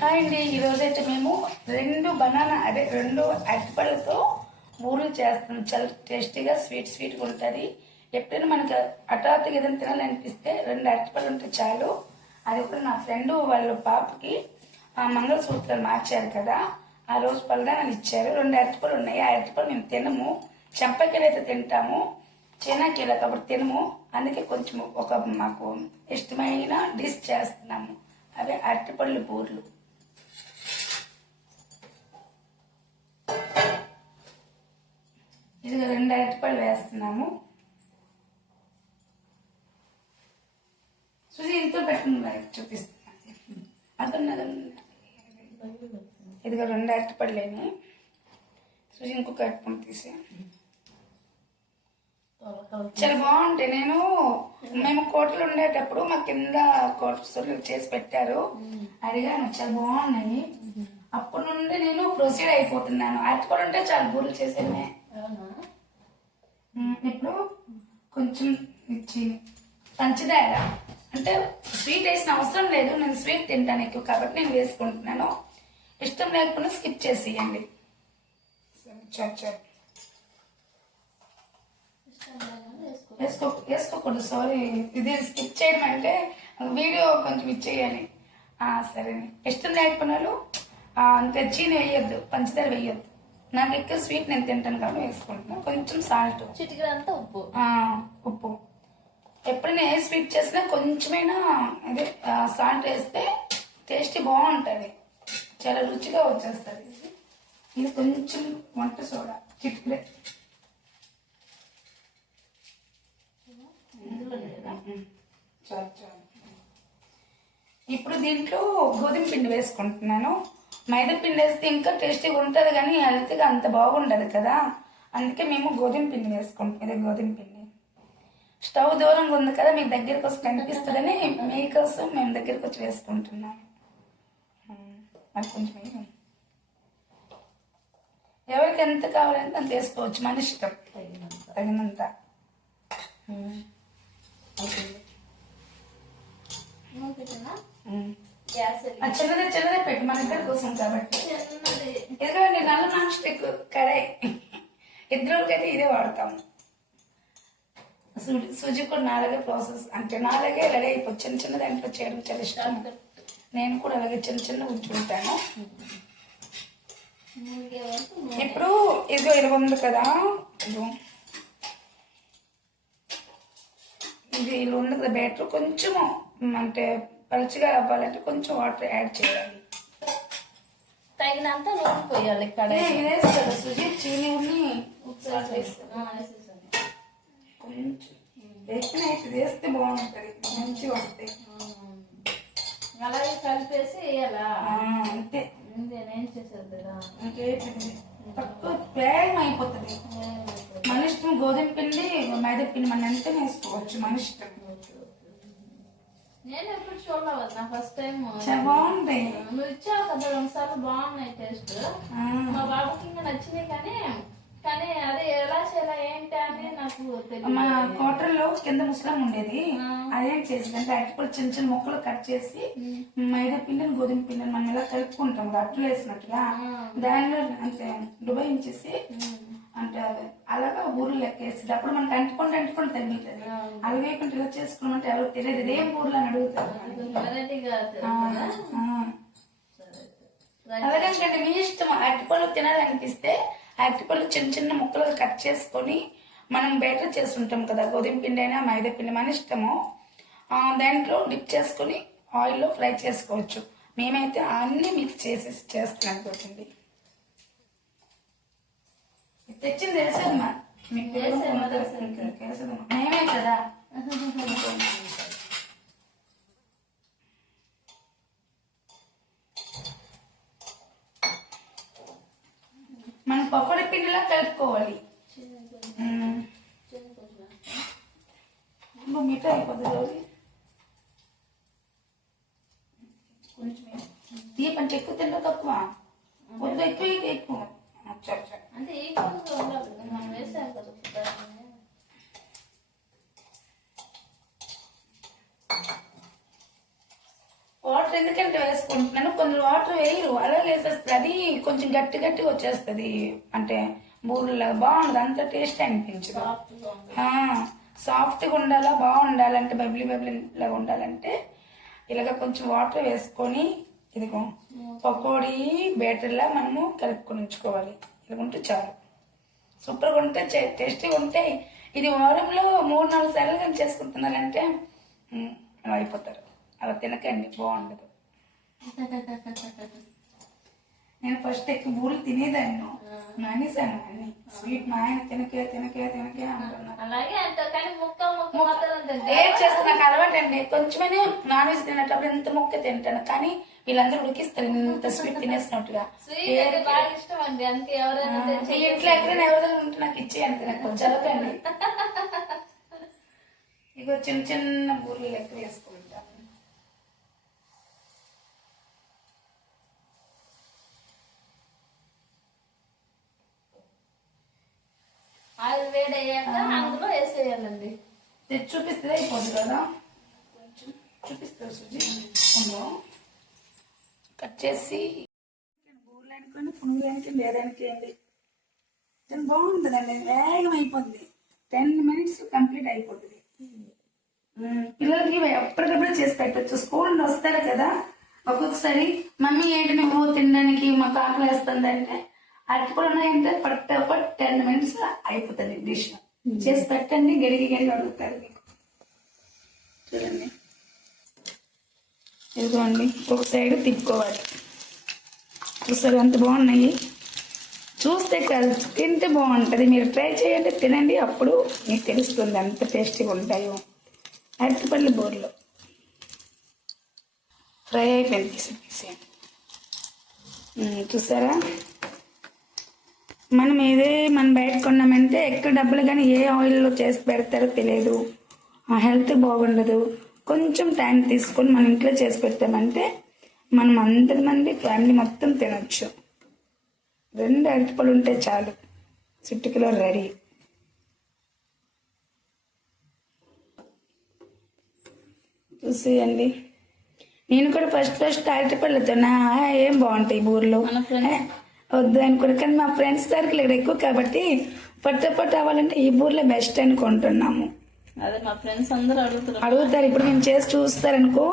Hi అండి, ఈరోజైతే మేము రెండు అరటిపళ్ళతో బూరెలు చేస్తాం. చాలా టేస్టీగా స్వీట్గా ఉంటుంది. ఎప్పుడైనా మనకు హఠాత్తుగా ఏదైనా తినాలనిపిస్తే 2 అరటిపళ్ళు ఉంటే చాలు. అది కూడా నా ఫ్రెండ్ వాళ్ళ పాపకి మంగళసూత్రాలు మార్చారు కదా, ఆ రోజు పళ్ళదానాలు ఇచ్చారు. 2 అరటిపళ్ళు ఉన్నాయి. ఆ అరటిపళ్ళు మేము తినము. చెంపకాయలు అయితే తింటాము, చేనాకీల కాబట్టి తినము. అందుకే కొంచెం మాకు ఇష్టమైన డిష్ చేస్తున్నాము. అవే అరటిపళ్ళు బూరెలు. ఇది 2 అరటిపళ్ళు వేస్తున్నాము. చూసి ఇంట్లో పెట్టుకుని చూపిస్తున్నాను. అదన్నది ఇదిగో 2 అరటిపళ్ళేని. చూసి ఇంకొక అరటిపళ్ళు తీసే చాలా బాగుంటాయి. మేము కోటలు ఉండేటప్పుడు మా కింద కోటలు చేసి పెట్టారు, అడిగాను. చాలా బాగున్నాయి. అప్పటి నుండి నేను ప్రొసీడ్ అయిపోతున్నాను. అరటిపళ్ళు ఉంటే చాలా బూరెలు చేసేమే. ఇప్పుడు కొంచెం ఇచ్చి పంచదార, అంటే స్వీట్ వేసిన అవసరం లేదు. నేను స్వీట్ తింటాను ఎక్కువ కాబట్టి నేను వేసుకుంటున్నాను. ఇష్టం లేకపోతే స్కిప్ చేసేయండి. వేసుకోకూడదు, సారీ. ఇది స్కిప్ చేయడం అంటే వీడియో కొంచెం ఇచ్చేయాలి. సరే, ఇష్టం లేకపోయినా అంతే. చీని వేయొద్దు, పంచదార వేయొద్దు. నాకు ఎక్కువ స్వీట్ నేను తింటాను కాబట్టి వేసుకుంటున్నాను. కొంచెం సాల్ట్, చిటికడంతా ఉప్పు. ఎప్పుడైనా ఏ స్వీట్ చేసినా కొంచెమైనా అదే సాల్ట్ వేస్తే టేస్ట్ బాగుంటుంది, చాలా రుచిగా వచ్చేస్తుంది. ఇది కొంచెం వంట సోడా, చిటికడే. ఇప్పుడు దీంట్లో గోధుమ పిండి వేసుకుంటున్నాను. మైదా పిండి వేస్తే ఇంకా టేస్టీగా ఉంటుంది, కానీ హెల్త్గా అంత బాగుండదు కదా. అందుకే మేము గోధుమ పిండి వేసుకుంటాం. ఇది గోధుమ పిండి. స్టవ్ దూరంగా ఉంది కదా, మీకు దగ్గరికి వచ్చి కనిపిస్తుందని మీకోసం మేము దగ్గరికి వచ్చి వేసుకుంటున్నాం. మరి కొంచెం ఎవరికి ఎంత కావాలంటే అంత వేసుకోవచ్చు, మన ఇష్టం తగినంత. చిన్నదే పెట్టు, మన ఇద్దరి కోసం కాబట్టి. ఎందుకంటే నల్ల నాన్ స్టిక్ కడాయి, ఇద్దరికైతే ఇదే వాడతాము. సుజి కూడా నాలుగే ప్రాసెస్, అంటే నాలుగే రెడీ అయిపోయి చిన్న దాంట్లో చేయడం చాలా ఇష్టం. నేను కూడా అలాగే చిన్న ఉంచుకుంటాను. ఇప్పుడు ఇదిగో ఇది ఉంది కదా, ఇది ఇలా ఉంది కదా బ్యాటర్. కొంచెము అంటే పలుచగా అవ్వాలంటే కొంచెం వాటర్ యాడ్ చేయాలి. తగినంత నూనె పోయాలి. వేస్తారు సుజి, చీని కొంచెం ఎక్కువ అయితే వేస్తే బాగుంటుంది, మంచిగా వస్తాయి. అలాగే కలిపేసి వేయాలా? అంతే. నేను చేసేది తక్కువ వేగం అయిపోతుంది. మన ఇష్టం. గోధుమ పిండి, మైదా పిండి మన ఎంత వేసుకోవచ్చు, మన ఇష్టం. నేను ఎప్పుడు చూడలేదు, నా ఫస్ట్ టైం. చాలా బాగుంటాయి. నువ్వు ఇచ్చావు కదా 2 సార్లు, బాగున్నాయి టేస్ట్. మా బాబుకి ఇంకా నచ్చినాయి, కానీ అదే ఎలా చేయాలా ఏంటి అని నాకు తెలియదు. మా కోటల్లో కింద ముస్లిం ఉండేది. అదేం చేసింది అంటే అరటిపళ్ళు చిన్న ముక్కలు కట్ చేసి మైదా పిండిని గోధుమ పిండిని మనం ఇలా కలుపుకుంటాం అట్లు వేసినట్టుగా, దానిలో అంతే డుబాయించేసి అంటే అలాగా బూరెలు లెక్కేస్తుంది. అప్పుడు మనకి అంటుకొని తగ్గుతుంది. అలాగే ఇలా చేసుకున్నామంటే ఎవరు తెలియదు ఇదేం బూరెలు అని అడుగుతారు. అలాగే మీ ఇష్టం. అరటిపళ్ళు తినాలనిపిస్తే అరటిపళ్ళు చిన్న ముక్కలుగా కట్ చేసుకొని మనం బేటర్ చేస్తుంటాం కదా, గోధుమ పిండి అయినా మైదా పిండి మన ఇష్టము. దాంట్లో డిప్ చేసుకొని ఆయిల్లో ఫ్రై చేసుకోవచ్చు. మేమైతే అన్ని మిక్స్ చేస్తున్నాం. గోధుమ తెచ్చింది వేసేదమ్మా, మీకు వేసేదమ్మా, మేమే కదా. మనం పకోడీ పిండిలా కలుపుకోవాలి. మిఠాయి అయిపోతుంది రోజు. కొంచెం తీపంటే ఎక్కువ తింటా, తక్కువ వద్దు, ఎక్కువ. అంటే ఈక్వల్గా ఉండాలి, మనం వేసాం కదా. వాటర్ ఎందుకంటే వేసుకుంటున్నాను, కొందరు వాటర్ వేయరు, అలాగే వేసేస్తుంది, అది కొంచెం గట్టి గట్టిగా వచ్చేస్తుంది, అంటే బూరెలా బాగుండదు, అంత టేస్ట్ అనిపించదు. సాఫ్ట్గా ఉండాలా, బాగుండాలంటే బబ్లీ బబ్లీ లాగా ఉండాలంటే ఇలాగ కొంచెం వాటర్ వేసుకొని ఇదిగో పకోడీ బ్యాటర్లా మనము కలుపుకొని ఉంచుకోవాలి. ఇలా ఉంటే చాలు, సూపర్గా ఉంటే టేస్టీగా ఉంటాయి. ఇది వారంలో 3-4 సార్లు కానీ చేసుకుంటున్నారంటే అలా అయిపోతారు. అలా తినకండి, బాగుండదు. నేను ఫస్ట్ ఎక్కువ బూరెలు తినేదాన్ని, మానేశాను అన్ని. స్వీట్ మా ఆయన తినకే అంటున్నారు. అలాగే అంటారు కానీ ముక్క మాత్రం ఏం చేస్తే నాకు అలవాటు అండి. కొంచెమనే నాన్ వెజ్ తినేటప్పుడు ఇంత ముక్క తింటాను, కానీ వీళ్ళందరూ ఉడికిస్తారు ఇంత స్వీట్ తినేసినట్టుగా. స్వీట్ బాగా ఇష్టం అండి, అందుకే ఎవరైనా ఇంట్లో ఎక్కడైనా ఎవరైనా ఉంటే నాకు ఇచ్చేయండి, నాకు కొంచెం చదవకండి. ఇగో చిన్న చిన్న బూరెలు లెక్క వేసుకుంటాను. ఆయిల్ వేడి అయ్యాక అందులో వేసేయాలండి. తెచ్చి చూపిస్తే అయిపోద్ది కదా, కొంచెం చూపిస్తారు సుజీ. కట్ చేసి బూరెలు అనుకోండి, పునుగులు అనుకోండి, ఏదానికేయండి. చాలా బాగుంటుందండి, వేగం అయిపోద్ది. 10 minutes కంప్లీట్ అయిపోతుంది. పిల్లలకి ఎప్పటికప్పుడు చేసి పెట్టచ్చు. స్కూల్ నుండి వస్తారు కదా, ఒక్కొక్కసారి మమ్మీ ఏంటి నువ్వు తినడానికి మాకు ఆకలి వేస్తుంది అంటే అరటిపళ్ళు ఉన్నాయంటే పట్ట 10 minutes అయిపోతుంది డిష్. చేసి పెట్టండి, గడిగి అడుగుతారు మీకు. చూడండి, ఇదిగోండి ఒక సైడ్ తిప్పుకోవాలి. చూస్తారు ఎంత బాగున్నాయి, చూస్తే కాదు తింటే బాగుంటుంది. మీరు ట్రై చేయండి, తినండి, అప్పుడు మీకు తెలుస్తుంది ఎంత టేస్టీగా ఉంటాయో. అరటిపళ్ళు బూరెలు ఫ్రై అయిపోయింది, తీసి చూసారా. మనం బయట కొన్నామంటే ఎక్కువ డబ్బులు, కానీ ఏ ఆయిల్లో చేసి పెడతారో తెలియదు, హెల్త్ బాగుండదు. కొంచెం టైం తీసుకొని మన ఇంట్లో చేసి పెట్టామంటే మనం 100 మంది ఫ్యామిలీ మొత్తం తినొచ్చు. 2 అరటిపళ్ళు ఉంటే చాలు, చిటికలో రెడీ. చూసేయండి, నేను కూడా ఫస్ట్ అరటిపళ్ళతో ఏం బాగుంటాయి బూరెలు వద్దు అనుకున్నాను, కానీ మా ఫ్రెండ్స్ సర్కిల్ ఇక్కడ ఎక్కువ కాబట్టి పట్ట అవ్వాలంటే ఈ బూరెలే బెస్ట్ అనుకుంటున్నాము. అదే మా ఫ్రెండ్స్ అందరూ అడుగుతారు. ఇప్పుడు మేము చేసి చూస్తారనుకో,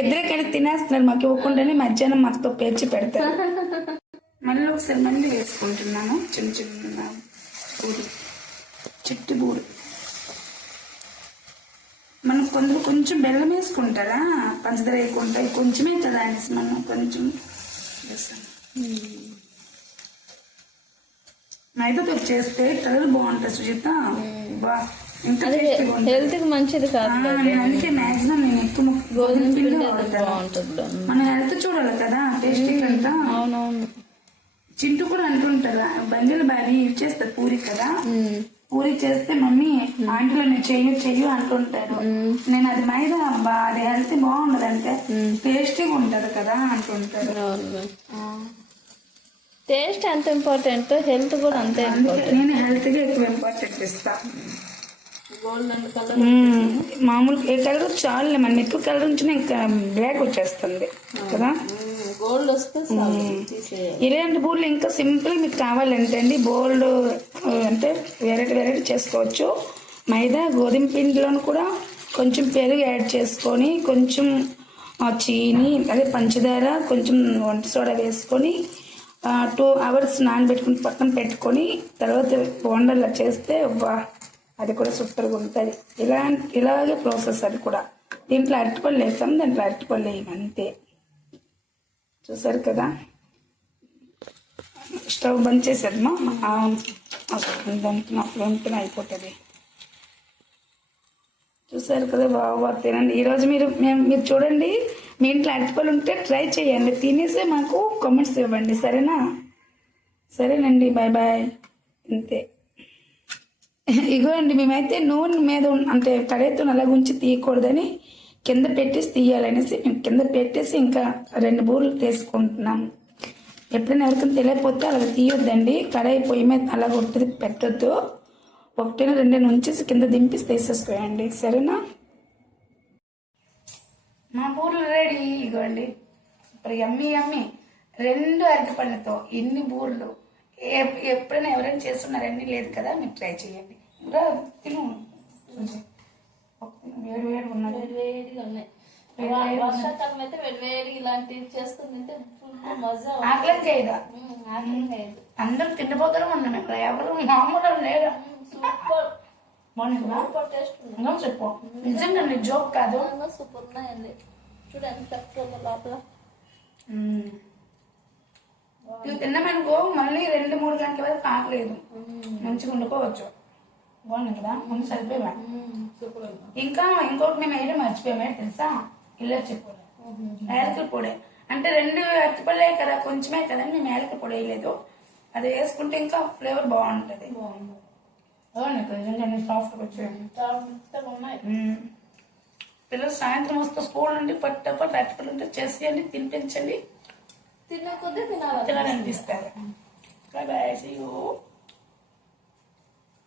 ఇద్దరే కలిసి తినేస్తున్నారు, మాకు ఇవ్వకుండానే మధ్యాహ్నం మాకు పేర్చి పెడతారు. మళ్ళీ ఒకసారి మళ్ళీ వేసుకుంటున్నాను చిన్న చిన్న బూరెలు, చిట్టి బూరె. మనం కొంచెం బెల్లం వేసుకుంటారా, పంచదార వేయకుండా, కొంచెమే కదా అనేసి మనం కొంచెం వేస్తాం. మైదాతో చేస్తే కలర్ బాగుంటుంది సుజిత, హెల్త్ కి మంచిది కాదు. నేను అందుకే మాక్సిమం నేను ఎక్కువ గోధుమ పిండి వాడతాను. మన హెల్త్ చూడాలి కదా, టేస్టీ కంట. అవునవును, చింటూ కూడా అంటుంటారా, బంజలు బాగా యూజ్ చేస్తారు పూరి కదా, పూరి చేస్తే మమ్మీ ఆంటీలో నేను చెయ్యు అంటుంటారు. నేను అది మైదా అబ్బా, అది హెల్త్ బాగుండదు అంటే టేస్టీగా ఉంటది కదా అంటుంటారు. టేస్ట్ ఎంత ఇంపార్టెంట్, హెల్త్ కూడా అంతే ఇంపార్టెంట్. నేను హెల్త్ కి ఎక్కువ ఇంపార్టెంట్ ఇస్తా. గోల్డెన్ కలర్ మామూలు ఏ కలర్ చాలు, మనం ఎక్కువ కలర్ ఉంచినా ఇంకా బ్లాక్ వచ్చేస్తుంది కదా. గోల్డ్ వస్తే ఇలాంటి బూరెలు ఇంకా సింపుల్ మీకు కావాలంటే అండి, బోల్డ్ అంటే వెరైటీ చేసుకోవచ్చు. మైదా గోధుమ పిండిలోను కూడా కొంచెం పెరుగు యాడ్ చేసుకొని, కొంచెం చీని అదే పంచదార, కొంచెం వంట సోడా వేసుకొని 2 hours నానబెట్టుకుని పక్కన పెట్టుకొని తర్వాత బోండాలా చేస్తే అది కూడా సూపర్గా ఉంటుంది. ఇలాగే ప్రాసెస్ అది కూడా. దీంట్లో అరటిపళ్ళు వేస్తాం, దాంట్లో అరటిపళ్ళు వేయమంతే. చూసారు కదా, స్టవ్ బంద్ చేసేదమ్మా, దానికి నా ఫ్లేమ్తో అయిపోతుంది. చూసారు కదా, బాగా తినండి. ఈరోజు మీరు చూడండి, మీ ఇంట్లో అరటిపళ్ళు ఉంటే ట్రై చేయండి, తినేసే మాకు కామెంట్స్ ఇవ్వండి, సరేనా. సరేనండి, బాయ్ బాయ్. అంతే. ఇగో అండి, మేమైతే నూనె మీద అంటే కడాయితో అలా ఉంచి తీయకూడదని కింద పెట్టేసి తీయాలనేసి మేము కింద పెట్టేసి ఇంకా 2 బూరెలు తీసుకుంటున్నాము. ఎప్పుడైనా ఎవరికైనా తెలియకపోతే అలా తీయొద్దండి, కడాయి పొయ్యి మీద అలా కొట్టి పెట్టొద్దు. 1-2 ఉంచేసి కింద దింపి తీసేసుకోండి, సరేనా. మా బూరెలు రెడీ ఇగోండి. ఇప్పుడు యమ్మీ యమ్మీ 2 అరటిపళ్ళతో ఎన్ని బూరెలు. ఎప్పుడైనా ఎవరైనా చేస్తున్నారని లేదు కదా, మీరు ట్రై చేయండి. ఇంకా తిను, వేడి వేడి ఉన్నది. వేడిగా ఉన్నాయి. వర్షాకాలం అయితే వేడి ఇలాంటివి చేసుకుని తింటే ఫుల్ మజా. ఆకలి చేయదా? ఆకలి లేదు. అందరూ తిండిపోతూనే ఉన్నాం ఇక్కడ, ఎవరు మామూలు లేరు. సూపర్ బాగుంటుందా? సూపర్ టేస్ట్ ఉంది. ఇంకా చెప్పు, నిజంగా నీ జోక్ కాదు. సూపర్ ఉన్నాయండి. చూడండి పెట్టుకోవాలి లోపల. ఇవి తిన్నామనుకో మళ్ళీ 2-3 గంటల వరకు ఆకలేదు, మంచిగా వండుకోవచ్చు. బాగుంది కదా, ముందు సరిపోయా. సూపర్. ఇంకా ఇంకోటి మేము వేయడం మర్చిపోయామే తెలుసా, ఇలాచి పొడి, యాలకుల పొడి. అంటే 2 అరటిపళ్ళే కదా, కొంచెమే కదా, మేము యాలకుల పొడి వేయలేదు. అది వేసుకుంటే ఇంకా ఫ్లేవర్ బాగుంటది. నిజంగా సాఫ్ట్గా వచ్చాయి. పిల్లలు సాయంత్రం వస్తే స్కూల్ నుండి పట్టపట్టు అరటిపళ్ళు ఉంటే చేసేయండి, తినిపించండి, తిన్న కొద్దీ తినాలి తినాలనిపిస్తారు. Bye, see you.